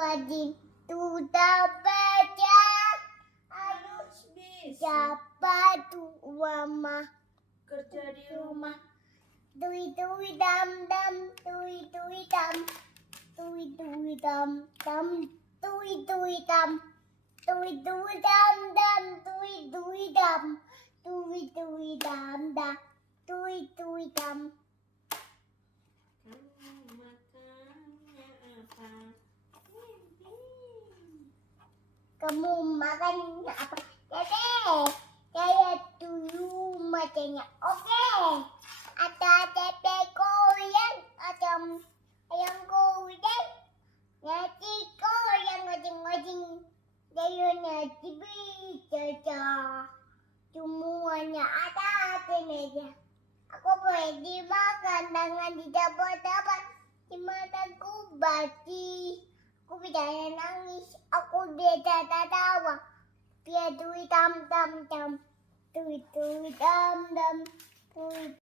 Rajin sudah baca. Harus Bisa siapa tuh mama kerja di rumah. Tui tui dam dam, tui tui dam, tui tui dam dam, tui tui dam, tui tui dam dam, tui tui dam, tui tui dam dam, tui tui dam. Kamu makannya apa? Kamu makannya apa? Dede, saya dulu makannya. Oke. Ada tempe goreng, ada ayam goreng, nasi goreng ngajing-ngajing, dan nasi bisa. Semuanya ada di meja. Aku boleh dimakan dengan didapat-dapat. Di mataku bati. Aku bisa nangis, aku bisa tertawa. Biar duit dam dam dam, duit dam dam, duit.